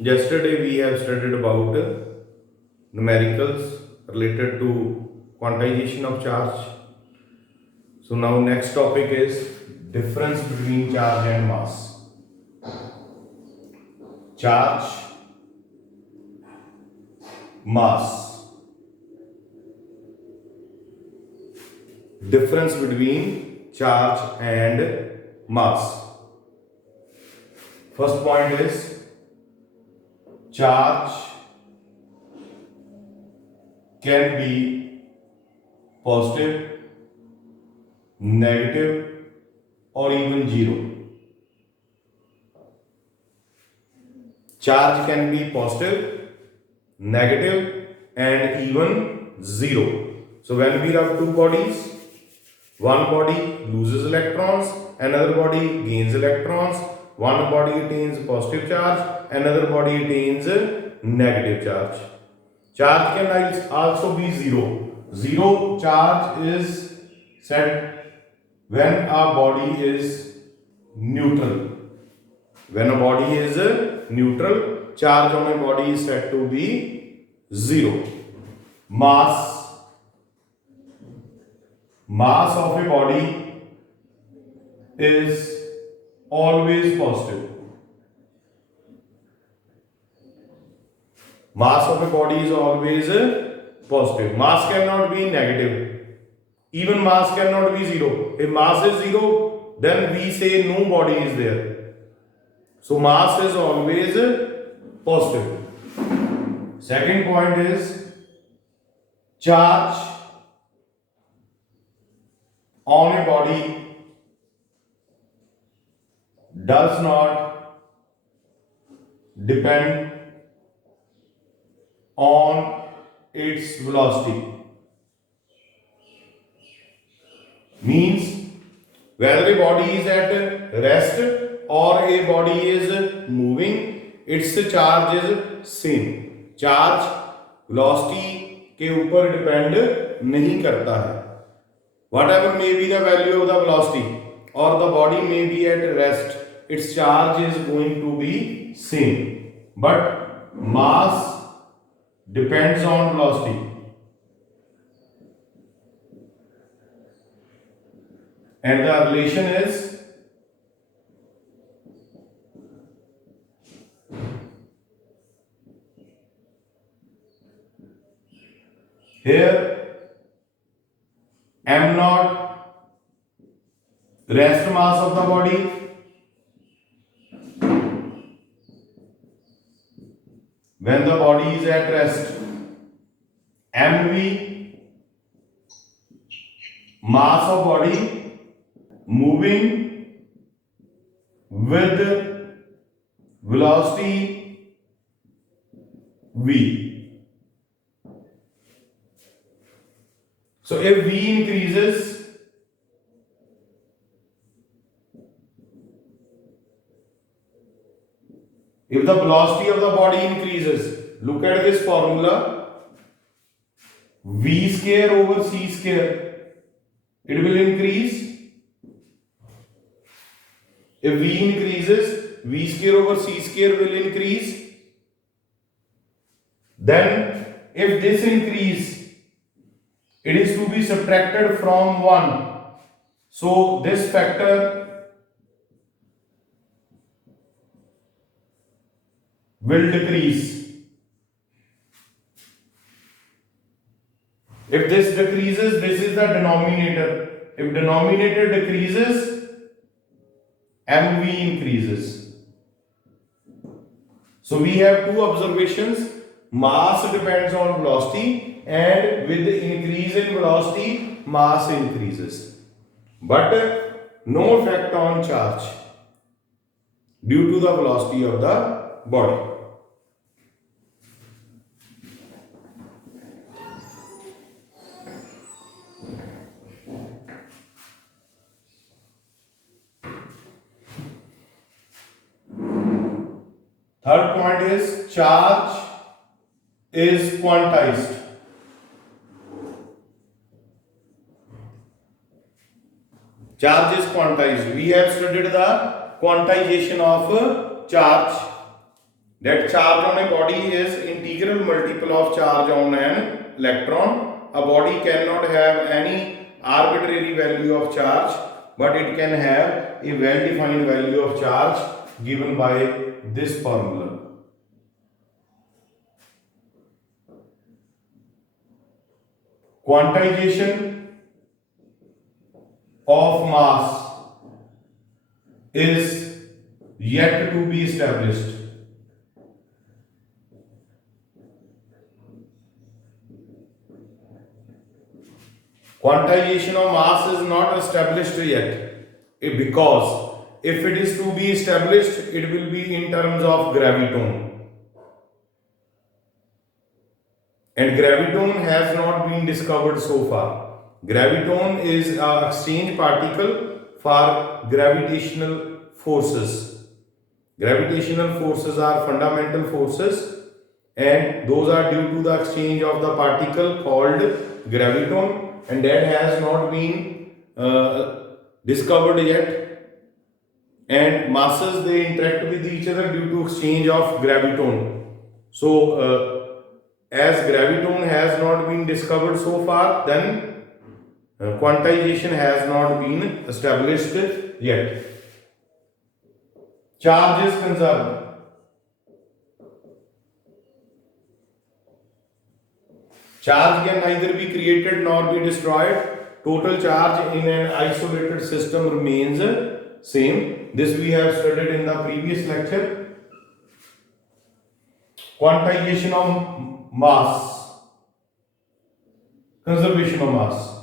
Yesterday we have studied about numericals related to quantization of charge. So now next topic is difference between charge and mass. Charge, mass. Difference between charge and mass. First point is charge can be positive, negative, or even zero. Charge can be positive, negative, and even zero. So when we have two bodies, one body loses electrons, another body gains electrons. One body attains positive charge, another body attains negative charge. Charge can also be zero. Zero charge is set when a body is neutral. When a body is neutral, charge on a body is said to be zero. Mass of a body is always positive. Mass of a body is always positive. Mass cannot be negative. Even mass cannot be zero. If mass is zero, then we say no body is there. So mass is always positive. Second point is charge on a body does not depend on its velocity. Means whether a body is at rest or a body is moving, its charge is same. Charge velocity के ऊपर depend नहीं करता है. Whatever may be the value of the velocity or the body may be at rest, its charge is going to be same. But mass depends on velocity. And the relation is here m naught rest mass of the body when the body is at rest, mv mass of body moving with velocity v. So if v increases, if the velocity of the body increases, look at this formula, v square over c square, it will increase. If v increases, v square over c square will increase. Then if this increase, it is to be subtracted from 1. So this factor will decrease. If this decreases, this is the denominator. If denominator decreases, mv increases. So we have two observations. Mass depends on velocity, and with the increase in velocity, mass increases. But no effect on charge due to the velocity of the body. Third point is charge is quantized. Charge is quantized. We have studied the quantization of charge. That charge on a body is integral multiple of charge on an electron. A body cannot have any arbitrary value of charge, but it can have a well-defined value of charge given by this formula. Quantization of mass is yet to be established. Quantization of mass is not established yet, because if it is to be established, it will be in terms of graviton. And graviton has not been discovered so far. Graviton is an exchange particle for gravitational forces. Gravitational forces are fundamental forces, and those are due to the exchange of the particle called graviton, and that has not been discovered yet. And masses, they interact with each other due to exchange of graviton. So as graviton has not been discovered so far, then quantization has not been established yet. Charge is conserved. Charge can neither be created nor be destroyed. Total charge in an isolated system remains same. This we have studied in the previous lecture. Quantization of mass. Conservation of mass.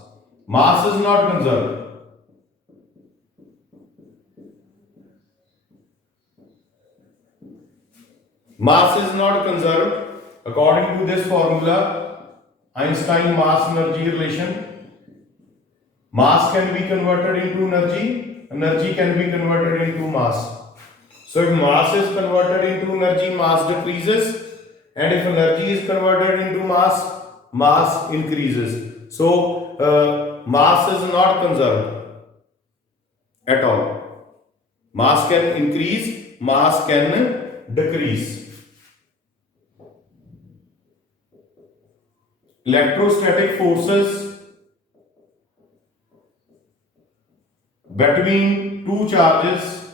Mass is not conserved. Mass is not conserved. According to this formula, Einstein mass energy relation, mass can be converted into energy, energy can be converted into mass. So if mass is converted into energy, mass decreases, and if energy is converted into mass, mass increases. So mass is not conserved at all. Mass can increase, mass can decrease. Electrostatic forces between two charges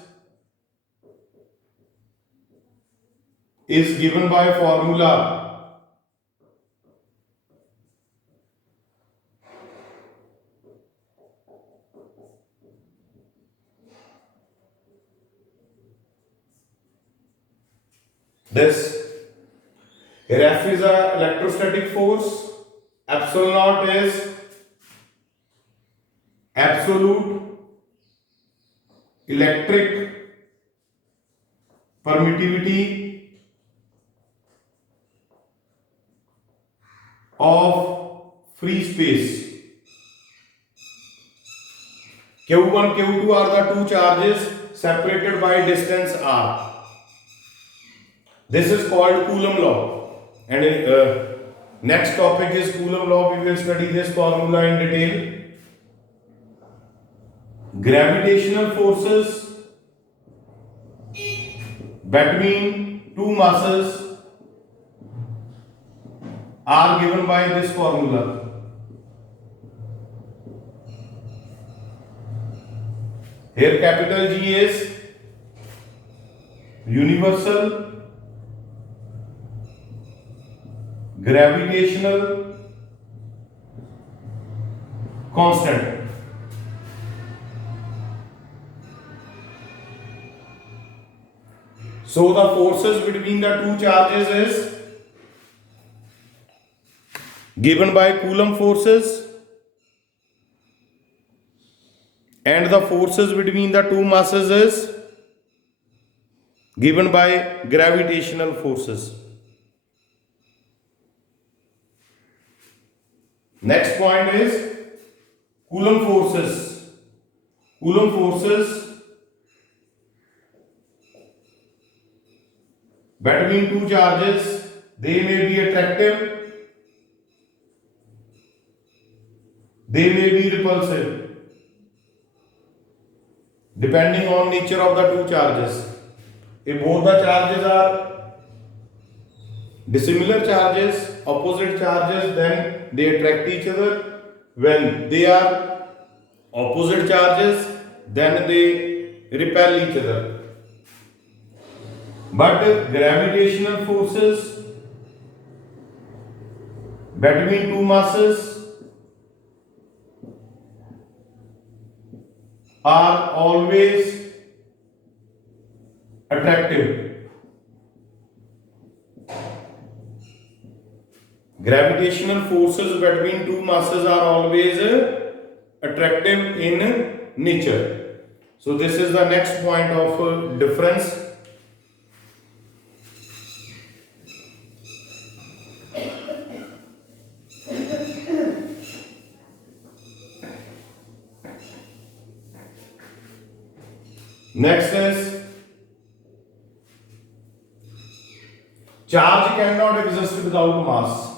is given by formula this. Ref is a electrostatic force. Epsilon naught is absolute electric permittivity of free space. Q1, Q2 are the two charges separated by distance r. This is called Coulomb law, and next topic is Coulomb law. We will study this formula in detail. Gravitational forces between two masses are given by this formula. Here capital G is universal gravitational constant. So the forces between the two charges is given by Coulomb forces, and the forces between the two masses is given by gravitational forces. Next point is Coulomb forces. Coulomb forces between two charges, they may be attractive, they may be repulsive, depending on nature of the two charges. If both the charges are Dissimilar charges, opposite charges, then they attract each other. When they are opposite charges, then they repel each other. But gravitational forces between two masses are always attractive. Gravitational forces between two masses are always attractive in nature. So this is the next point of difference. Next is charge cannot exist without mass.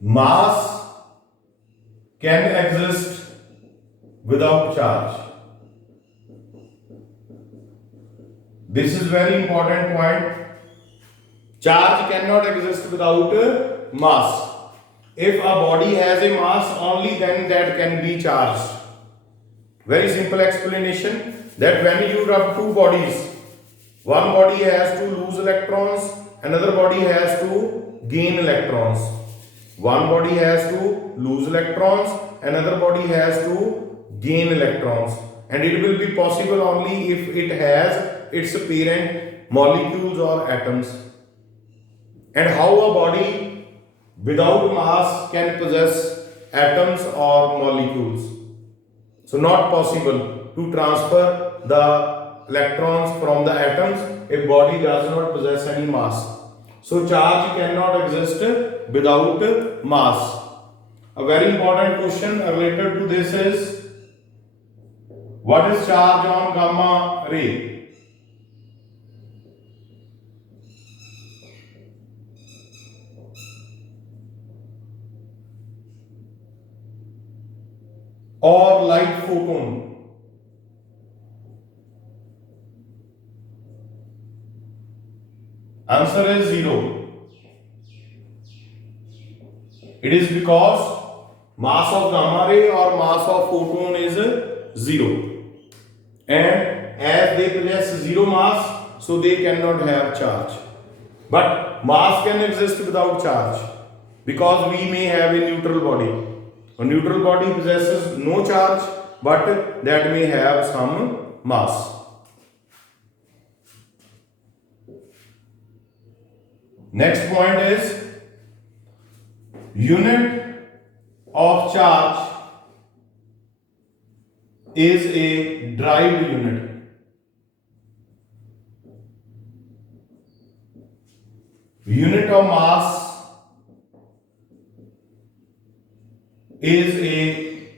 Mass can exist without charge. This is very important point. Charge cannot exist without mass. If a body has a mass, only then that can be charged. Very simple explanation, that when you rub two bodies, one body has to lose electrons, another body has to gain electrons. One body has to lose electrons, another body has to gain electrons, and it will be possible only if it has its parent molecules or atoms. And how a body without mass can possess atoms or molecules? So not possible to transfer the electrons from the atoms if body does not possess any mass. So charge cannot exist without mass. A very important question related to this is, what is charge on gamma ray? Or light photon? Answer is 0. It is because mass of gamma ray or mass of photon is 0. And as they possess 0 mass, so they cannot have charge. But mass can exist without charge, because we may have a neutral body. A neutral body possesses no charge, but that may have some mass. Next point is, unit of charge is a derived unit. Unit of mass is a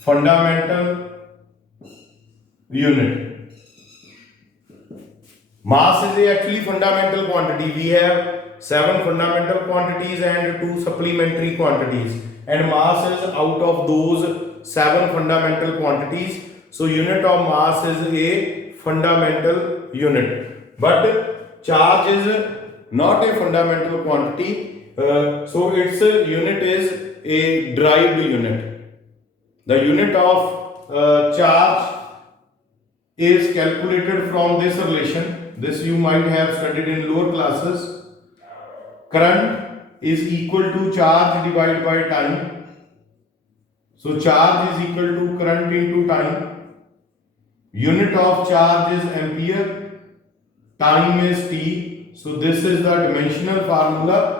fundamental unit. Mass is actually fundamental quantity. We have 7 fundamental quantities and 2 supplementary quantities, and mass is out of those 7 fundamental quantities. So unit of mass is a fundamental unit, but charge is not a fundamental quantity. So its unit is a derived unit. The unit of charge is calculated from this relation. This you might have studied in lower classes. Current is equal to charge divided by time. So charge is equal to current into time. Unit of charge is ampere. Time is t. So this is the dimensional formula.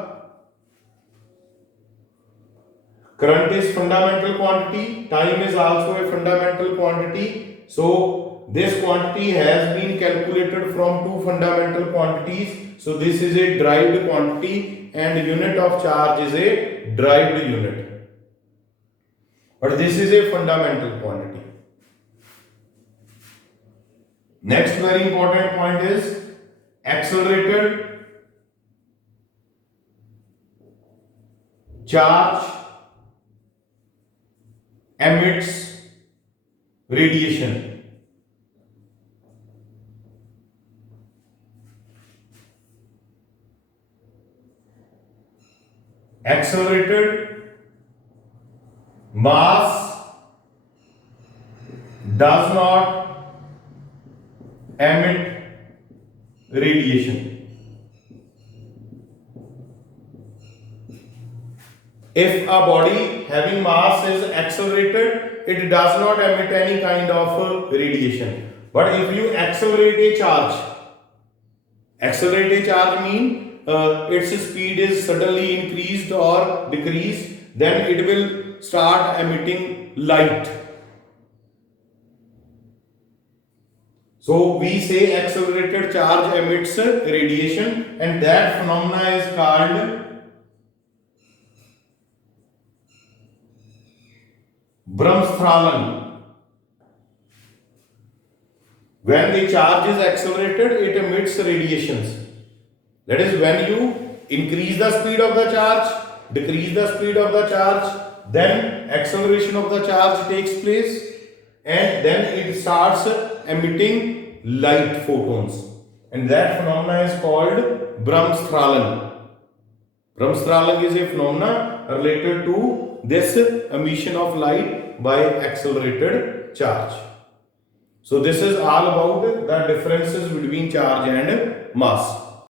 Current is fundamental quantity. Time is also a fundamental quantity. So this quantity has been calculated from 2 fundamental quantities. So this is a derived quantity, and unit of charge is a derived unit. But this is a fundamental quantity. Next very important point is accelerated charge emits radiation. Accelerated mass does not emit radiation. If a body having mass is accelerated, it does not emit any kind of radiation. But if you accelerate a charge mean its speed is suddenly increased or decreased, then it will start emitting light. So we say accelerated charge emits radiation, and that phenomena is called Bremsstrahlung. When the charge is accelerated, it emits radiations. That is, when you increase the speed of the charge, decrease the speed of the charge, then acceleration of the charge takes place, and then it starts emitting light photons, and that phenomena is called Bremsstrahlung. Bremsstrahlung is a phenomena related to this emission of light by accelerated charge. So this is all about the differences between charge and mass.